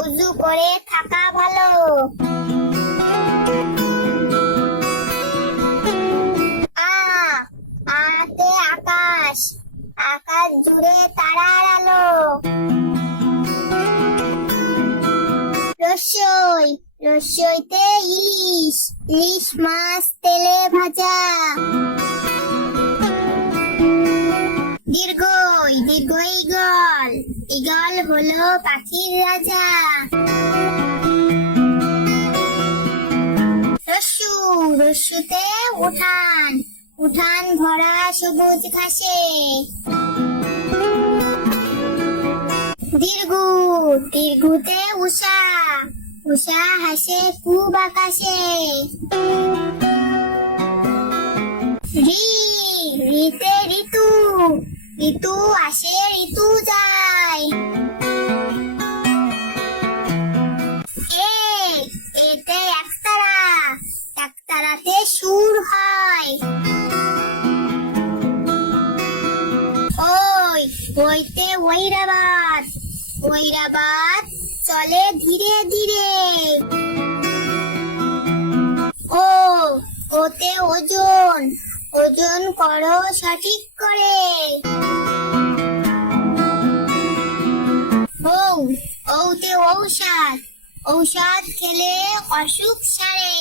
উজু করে থাকা ভালো। আ আতে আকাশ, আকাশ জুড়ে তারার আলো। রসই, রসইতে ইলিশ, ইলিশ মাছ তেলে ভাজা। দীর্ঘই, দীর্ঘই ঈগল, ঈগল হলো পাখির রাজা। রস্যু, রস্যুতে উঠান, উঠান ভরা সবুজ ঘাসে। দীর্ঘ, দীর্ঘতে উষা, উষা হাসে পূব আকাশে। ঋ, ঋতে ঋতু, ঋতু আসে ঋতু যায়। এ, এতে একতারা, একতারাতে সুর হয়। ওই, ওইতে ঐরাবাদ, ঐরাবাদ চলে ধীরে ধীরে। ও, ওতে ওজন, ওজন করো সঠিক করে। ঔ, ঔতে ঔষধ, ঔষধ খেলে অসুখ সারে।